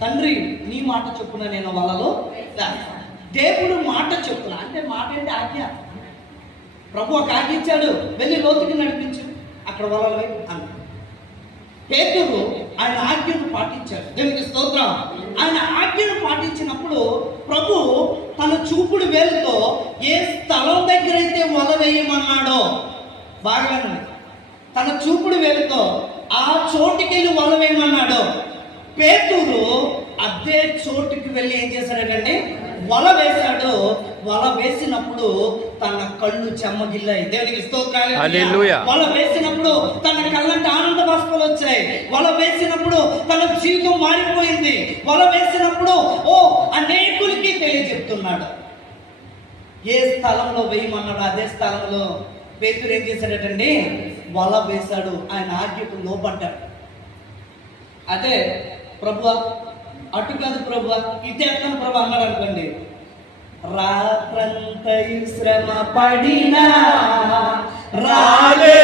తండ్రి నీ మాట చొప్పున నేను వలలో వేస్తాను. దేవుడు మాట చొప్పున అంటే మాట ఏంటి? ఆజ్ఞ. ప్రభు ఒక ఆజ్ఞ ఇచ్చాడు, వెళ్ళి లోతుకి నడిపించు, అక్కడ వలలో అన్నాడు. పేతురు ఆయన ఆజ్ఞను పాటించాడు. దేవునికి స్తోత్రం. ఆయన ఆజ్ఞను పాటించినప్పుడు ప్రభు తన చూపుడు వేలుతో ఏ స్థలం దగ్గర అయితే వల వేయమన్నాడో, బాగా తన చూపుడు వేలుతో ఆ చోటుకెళ్ళి వల వేయమన్నాడో, పేతురు అదే చోటుకి వెళ్ళి ఏం చేశాడంటే వల వేశాడు. వల వేసినప్పుడు తన కళ్ళు చెమ్మగిల్లాయి. దేవునికి స్తోత్రాలు. హల్లెలూయా. వల వేసినప్పుడు తన కళ్ళంటే ఆనంద బాష్పాలు వచ్చాయి. వల వేసినప్పుడు తన జీవితం మారిపోయింది. వల వేసినప్పుడు అనేకులకి తెలియజెప్తున్నాడు. ఏ స్థలంలో వేయమన్నాడు అదే స్థలంలో పేతురు ఏం చేశాడటండి? వల వేశాడు. ఆయన ఆజ్ఞకు లోబడ్డాడు. అదే ప్రభువా అటు కాదు ప్రభువా ఇటే ఎత్తాను ప్రభు అన్నాడు అనుకోండి, రాత్రంతయు శ్రమ పడినా రాలే